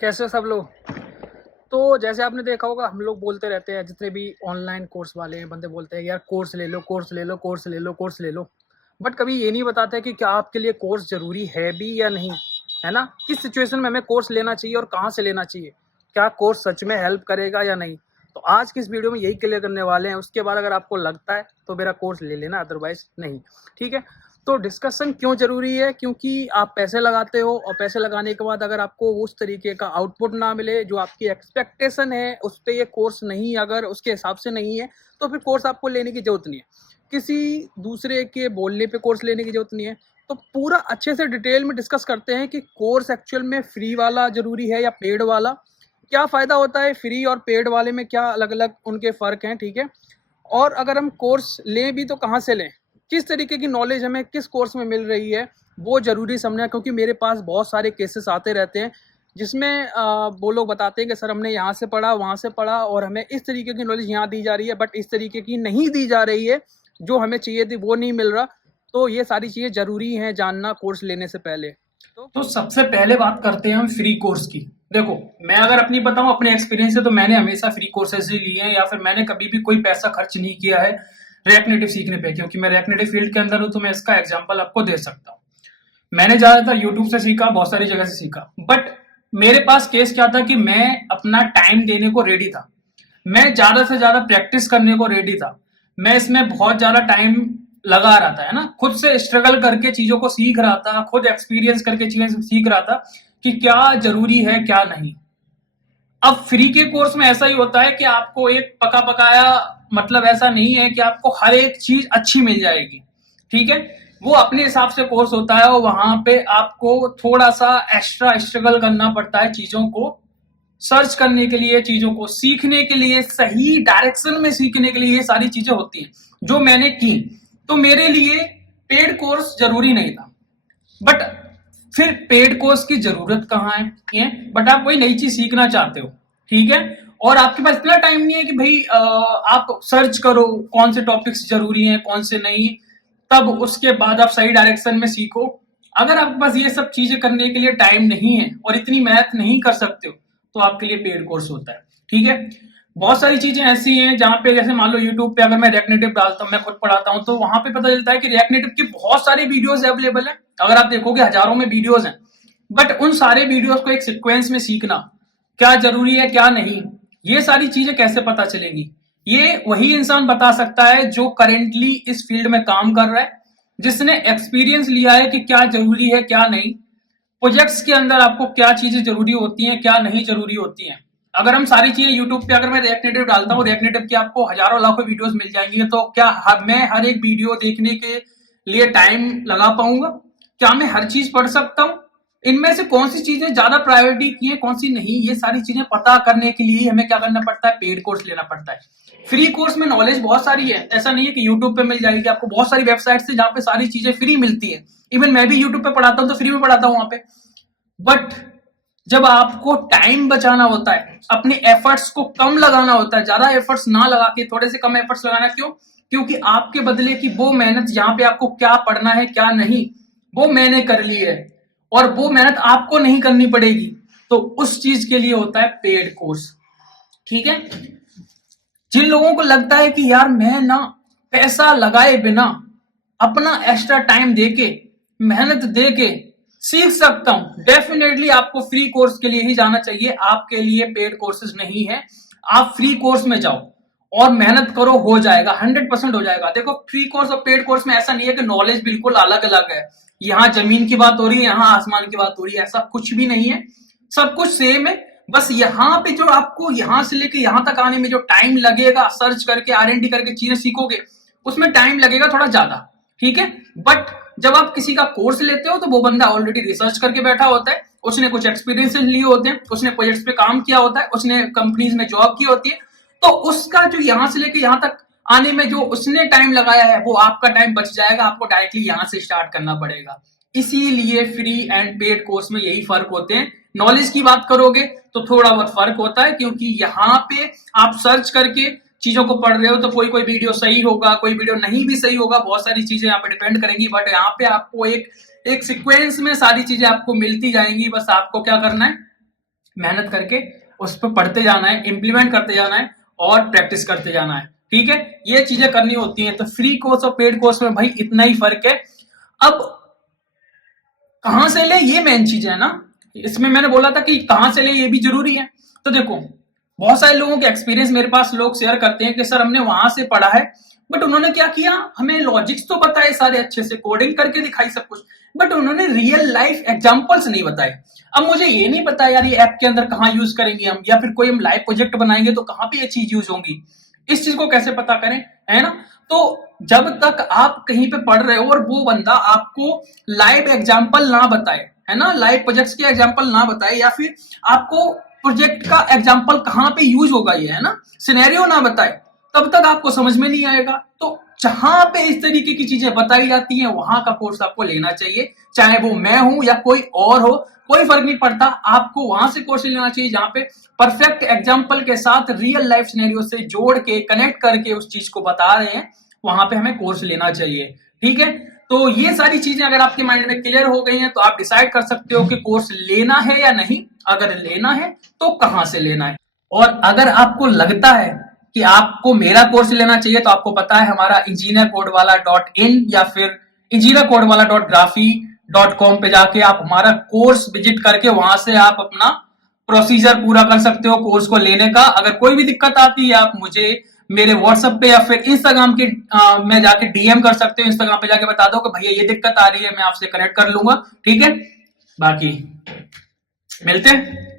कैसे हो सब लोग। तो जैसे आपने देखा होगा, हम लोग बोलते रहते हैं, जितने भी ऑनलाइन कोर्स वाले हैं बंदे बोलते हैं यार कोर्स ले लो, कोर्स ले लो, कोर्स ले लो, कोर्स ले लो। बट कभी ये नहीं बताते कि क्या आपके लिए कोर्स ज़रूरी है भी या नहीं, है ना। किस सिचुएशन में हमें कोर्स लेना चाहिए और कहाँ से लेना चाहिए, क्या कोर्स सच में हेल्प करेगा या नहीं। तो आज की इस वीडियो में यही क्लियर करने वाले हैं। उसके बाद अगर आपको लगता है तो मेरा कोर्स ले लेना, अदरवाइज नहीं। ठीक है। तो डिस्कशन क्यों ज़रूरी है, क्योंकि आप पैसे लगाते हो और पैसे लगाने के बाद अगर आपको उस तरीके का आउटपुट ना मिले जो आपकी एक्सपेक्टेशन है, उस पर ये कोर्स नहीं, अगर उसके हिसाब से नहीं है तो फिर कोर्स आपको लेने की ज़रूरत नहीं है। किसी दूसरे के बोलने पे कोर्स लेने की ज़रूरत नहीं है। तो पूरा अच्छे से डिटेल में डिस्कस करते हैं कि कोर्स एक्चुअल में फ्री वाला ज़रूरी है या पेड वाला, क्या फ़ायदा होता है फ्री और पेड वाले में, क्या अलग अलग उनके फ़र्क हैं। ठीक है। और अगर हम कोर्स लें भी तो कहाँ से लें, किस तरीके की नॉलेज हमें किस कोर्स में मिल रही है, वो ज़रूरी समझना। क्योंकि मेरे पास बहुत सारे केसेस आते रहते हैं जिसमें वो लोग बताते हैं कि सर हमने यहाँ से पढ़ा, वहाँ से पढ़ा और हमें इस तरीके की नॉलेज यहाँ दी जा रही है, बट इस तरीके की नहीं दी जा रही है, जो हमें चाहिए थी वो नहीं मिल रहा। तो ये सारी चीज़ें ज़रूरी हैं जानना कोर्स लेने से पहले। तो सबसे पहले बात करते हैं हम फ्री कोर्स की। देखो, मैं अगर अपनी बताऊं अपने एक्सपीरियंस से, तो मैंने हमेशा फ्री कोर्सेज ही लिए हैं, या फिर मैंने कभी भी कोई पैसा खर्च नहीं किया है रिएक्ट नेटिव सीखने पे। क्योंकि मैं रिएक्ट नेटिव फील्ड के अंदर हूं, तो मैं इसका एग्जांपल आपको दे सकता हूं। मैंने ज्यादातर यूट्यूब से सीखा, बहुत सारी जगह से सीखा, बट मेरे पास केस क्या था कि मैं अपना टाइम देने को रेडी था, मैं ज्यादा से ज्यादा प्रैक्टिस करने को रेडी था, मैं इसमें बहुत ज्यादा टाइम लगा रहा था, है ना। खुद से स्ट्रगल करके चीजों को सीख रहा था, खुद एक्सपीरियंस करके चीजें सीख रहा था कि क्या जरूरी है क्या नहीं। अब फ्री के कोर्स में ऐसा ही होता है कि आपको एक पका पकाया, मतलब ऐसा नहीं है कि आपको हर एक चीज अच्छी मिल जाएगी। ठीक है। वो अपने हिसाब से कोर्स होता है और वहां पे आपको थोड़ा सा एक्स्ट्रा स्ट्रगल करना पड़ता है, चीजों को सर्च करने के लिए, चीजों को सीखने के लिए, सही डायरेक्शन में सीखने के लिए। ये सारी चीजें होती हैं जो मैंने की। तो मेरे लिए पेड कोर्स जरूरी नहीं था, बट फिर पेड कोर्स की जरूरत कहाँ है। बट आप कोई नई चीज सीखना चाहते हो, ठीक है, और आपके पास इतना टाइम नहीं है कि भाई आप सर्च करो कौन से टॉपिक्स जरूरी हैं कौन से नहीं, तब उसके बाद आप सही डायरेक्शन में सीखो। अगर आपके पास ये सब चीजें करने के लिए टाइम नहीं है और इतनी मेहनत नहीं कर सकते हो, तो आपके लिए पेड कोर्स होता है। ठीक है। बहुत सारी चीजें ऐसी हैं जहां पे, जैसे मान लो यूट्यूब पे अगर मैं रिएक्ट नेटिव डालता हूं, मैं खुद पढ़ाता हूं, तो वहां पे पता चलता है कि रिएक्ट नेटिव की बहुत सारी वीडियोस अवेलेबल है। अगर आप देखोगे हजारों में वीडियोस हैं, बट उन सारे वीडियोस को एक सीक्वेंस में सीखना क्या जरूरी है क्या नहीं, ये सारी चीजें कैसे पता चलेंगी, ये वही इंसान बता सकता है जो करेंटली इस फील्ड में काम कर रहा है, जिसने एक्सपीरियंस लिया है कि क्या जरूरी है क्या नहीं, प्रोजेक्ट्स के अंदर आपको क्या चीजें जरूरी होती हैं क्या नहीं जरूरी होती हैं। अगर हम सारी चीजें यूट्यूब पे, अगर मैं रिएक्ट नेटिव डालता हूँ, रिएक्ट नेटिव की आपको हजारों लाखों वीडियोस मिल जाएंगी, तो क्या मैं हर एक वीडियो देखने के लिए टाइम लगा पाऊंगा? क्या मैं हर चीज पढ़ सकता हूँ? इनमें से कौन सी चीजें ज्यादा प्रायोरिटी की है, कौन सी नहीं, ये सारी चीजें पता करने के लिए हमें क्या करना पड़ता है, पेड कोर्स लेना पड़ता है। फ्री कोर्स में नॉलेज बहुत सारी है, ऐसा नहीं है कि यूट्यूब पे मिल जाएगी, आपको बहुत सारी वेबसाइट से जहां पे सारी चीजें फ्री मिलती है। इवन मैं भी यूट्यूब पे पढ़ाता हूँ तो फ्री में पढ़ाता हूँ वहां पे। बट जब आपको टाइम बचाना होता है, अपने एफर्ट्स को कम लगाना होता है, ज्यादा एफर्ट्स ना लगा के थोड़े से कम एफर्ट्स लगाना, क्यों? क्योंकि आपके बदले की वो मेहनत, जहां पे आपको क्या पढ़ना है क्या नहीं, वो मैंने कर ली है और वो मेहनत आपको नहीं करनी पड़ेगी। तो उस चीज के लिए होता है पेड कोर्स। ठीक है। जिन लोगों को लगता है कि यार मैं ना पैसा लगाए बिना अपना एक्स्ट्रा टाइम देके, मेहनत देके सीख सकता हूं, डेफिनेटली आपको फ्री कोर्स के लिए ही जाना चाहिए। आपके लिए पेड कोर्सेज नहीं है। आप फ्री कोर्स में जाओ और मेहनत करो, हो जाएगा, 100% हो जाएगा। देखो, फ्री कोर्स और पेड कोर्स में ऐसा नहीं है कि नॉलेज बिल्कुल अलग अलग है, यहाँ जमीन की बात हो रही है यहाँ आसमान की बात हो रही है, ऐसा कुछ भी नहीं है। सब कुछ सेम है। बस यहाँ पे जो आपको यहाँ से लेके यहाँ तक आने में जो टाइम लगेगा, सर्च करके R&D करके चीजें सीखोगे, उसमें टाइम लगेगा थोड़ा ज्यादा। ठीक है। बट जब आप किसी का कोर्स लेते हो तो वो बंदा ऑलरेडी रिसर्च करके बैठा होता है, उसने कुछ एक्सपीरियंसेस लिए होते हैं, उसने प्रोजेक्ट्स पे काम किया होता है, उसने कंपनीज में जॉब की होती है, तो उसका जो यहाँ से लेके यहाँ तक आने में जो उसने टाइम लगाया है, वो आपका टाइम बच जाएगा, आपको डायरेक्टली यहाँ से स्टार्ट करना पड़ेगा। इसीलिए फ्री एंड पेड कोर्स में यही फर्क होते हैं। नॉलेज की बात करोगे तो थोड़ा बहुत फर्क होता है, क्योंकि यहाँ पे आप सर्च करके चीजों को पढ़ रहे हो तो कोई कोई वीडियो सही होगा, कोई वीडियो नहीं भी सही होगा, बहुत सारी चीजें यहाँ पे डिपेंड करेंगी। बट यहाँ पे आपको एक सीक्वेंस में सारी चीजें आपको मिलती जाएंगी, बस आपको क्या करना है, मेहनत करके उस पर पढ़ते जाना है, इम्प्लीमेंट करते जाना है और प्रैक्टिस करते जाना है। ठीक है, ये चीजें करनी होती हैं। तो फ्री कोर्स और पेड कोर्स में भाई इतना ही फर्क है। अब कहां से ले, ये मेन चीज है ना। इसमें मैंने बोला था कि कहां से ले ये भी जरूरी है। तो देखो, बहुत सारे लोगों के एक्सपीरियंस मेरे पास लोग शेयर करते हैं कि सर हमने वहां से पढ़ा है, बट उन्होंने क्या किया, हमें लॉजिक्स तो बताए सारे अच्छे से, कोडिंग करके दिखाई सब कुछ, बट उन्होंने रियल लाइफ एग्जांपल्स नहीं बताए। अब मुझे ये नहीं पता यार ये ऐप के अंदर कहाँ यूज करेंगे हम, या फिर कोई हम लाइव प्रोजेक्ट बनाएंगे तो कहाँ पे ये चीज यूज होंगी, इस चीज को कैसे पता करें, है ना। तो जब तक आप कहीं पे पढ़ रहे हो और वो बंदा आपको लाइव एग्जांपल ना बताए, है ना, लाइव प्रोजेक्ट्स के एग्जांपल ना बताए, या फिर आपको प्रोजेक्ट का एग्जांपल कहां पे यूज होगा ये, है ना, सिनेरियो ना बताए, तब तक आपको समझ में नहीं आएगा। तो जहां पे इस तरीके की चीजें बताई जाती हैं वहां का कोर्स आपको लेना चाहिए, चाहे वो मैं हूं या कोई और हो, कोई फर्क नहीं पड़ता। आपको वहां से कोर्स लेना चाहिए जहां पे परफेक्ट एग्जांपल के साथ रियल लाइफ सिनेरियो से जोड़ के कनेक्ट करके उस चीज को बता रहे हैं, वहां पे हमें कोर्स लेना चाहिए। ठीक है, तो ये सारी चीजें अगर आपके माइंड में क्लियर हो गई हैं तो आप डिसाइड कर सकते हो कि कोर्स लेना है या नहीं। अगर लेना है तो कहां से लेना है। और अगर आपको लगता है कि आपको मेरा कोर्स लेना चाहिए, तो आपको पता है हमारा engineercodewala.in या फिर engineercodewala.graphy.com पे जाके आप हमारा कोर्स विजिट करके वहां से आप अपना प्रोसीजर पूरा कर सकते हो कोर्स को लेने का। अगर कोई भी दिक्कत आती है आप मुझे मेरे व्हाट्सएप पे या फिर इंस्टाग्राम के में जाके डीएम कर सकते हो, इंस्टाग्राम पे जाके बता दो कि भैया ये दिक्कत आ रही है, मैं आपसे कनेक्ट कर लूंगा। ठीक है, बाकी मिलते हैं।